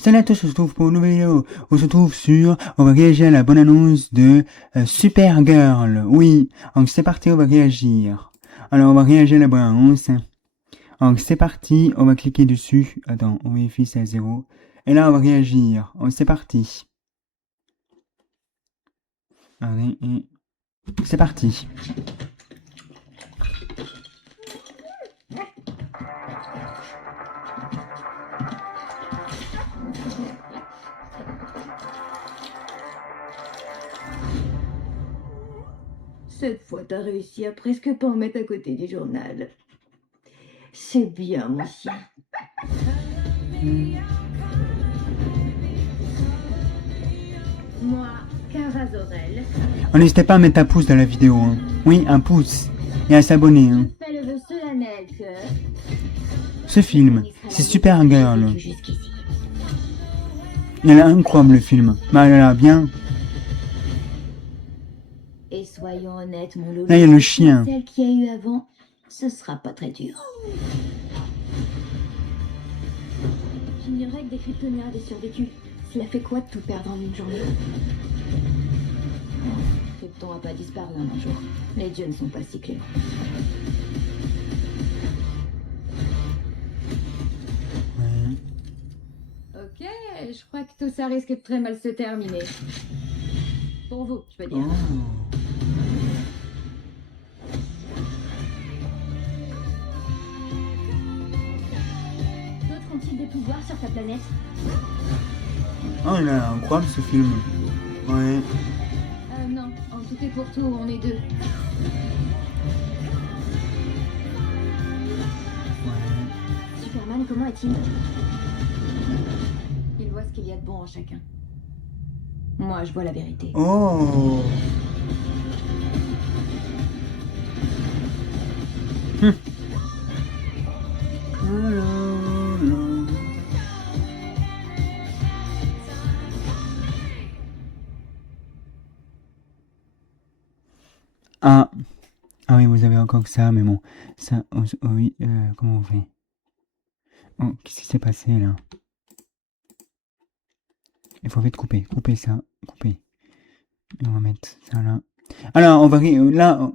Salut à tous, on se retrouve pour une nouvelle vidéo. On se retrouve on va réagir à la bonne annonce de Supergirl. Oui, donc c'est parti, on va réagir. Alors on va réagir à la bonne annonce. Donc c'est parti, on va cliquer dessus. Attends, on vérifie c'est à 0. Et là on va réagir. Donc c'est parti. Allez, c'est parti. Cette fois, t'as réussi à presque pas en mettre à côté du journal. C'est bien, mon chien. Moi, Cara Zor-El, N'hésitez pas à mettre un pouce dans la vidéo. Hein. Oui, un pouce. Et à s'abonner. Hein. je fais le vœu solennel que... Ce film, c'est Supergirl. Jusqu'ici. Il est incroyable le film. Bah, il a l'air bien. Et soyons honnêtes, mon loulou. Là, il y a le chien. Celle qu'il y a eu avant, ce sera pas très dur. J'ignorais que des kryptoniens avaient survécu. Cela fait quoi de tout perdre en une journée? Krypton a pas disparu en un jour. Les dieux ne sont pas si cléments. Ok, je crois que tout ça risque de très mal se terminer. Pour vous, je veux dire. Oh. D'autres ont-ils des pouvoirs sur ta planète? Oh, il a incroyable ce film. Ouais. Non, en tout et pour tout, on est deux. Ouais. Superman, comment est-il? Il voit ce qu'il y a de bon en chacun. Moi, je vois la vérité. Oh. Hum. Oh là là. Ah. Ah oui, vous avez encore que ça, mais bon. Ça, oh, oui, comment on fait? Oh, qu'est-ce qui s'est passé là? Il faut vite couper. Couper ça. Couper. Et on va mettre ça là. Alors, on va... Là...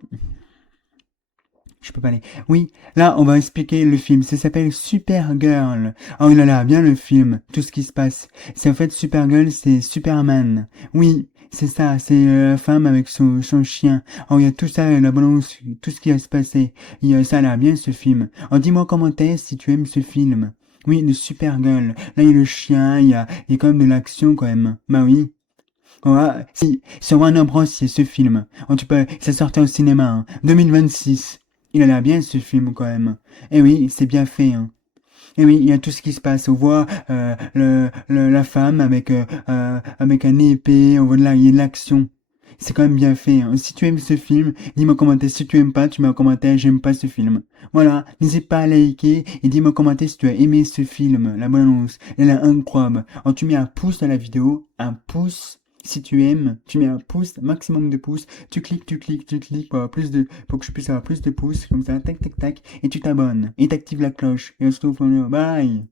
Je peux pas aller. Oui, là, on va expliquer le film. Ça s'appelle Supergirl. Oh là là, bien le film. Tout ce qui se passe. C'est en fait Supergirl, c'est Superman. Oui, c'est ça. C'est la femme avec son chien. Oh, il y a tout ça, la balance, tout ce qui va se passer. Ça a l'air bien ce film. Oh, dis-moi en commentaire si tu aimes ce film. Oui, le Supergirl. Là, il y a le chien, il y a quand même de l'action quand même. Bah oui. Ouais, si, sur Warner Bros, c'est ce film. Oh, ça sortait au cinéma, hein. 2026. Il a l'air bien ce film quand même. Et oui, c'est bien fait. Hein. Et oui, il y a tout ce qui se passe. On voit la femme avec un épée. On voit là, il y a de l'action. C'est quand même bien fait. Hein. Si tu aimes ce film, dis-moi en commentaire. Si tu aimes pas, tu mets en commentaire. J'aime pas ce film. Voilà. N'hésite pas à liker et dis-moi en commentaire si tu as aimé ce film. La bonne annonce. Elle est incroyable. Alors, tu mets un pouce à la vidéo. Un pouce. Si tu aimes, tu mets un pouce, maximum de pouces, tu cliques pour que je puisse avoir plus de pouces, comme ça, tac, tac, tac, et tu t'abonnes, et t'actives la cloche, et on se retrouve, bye!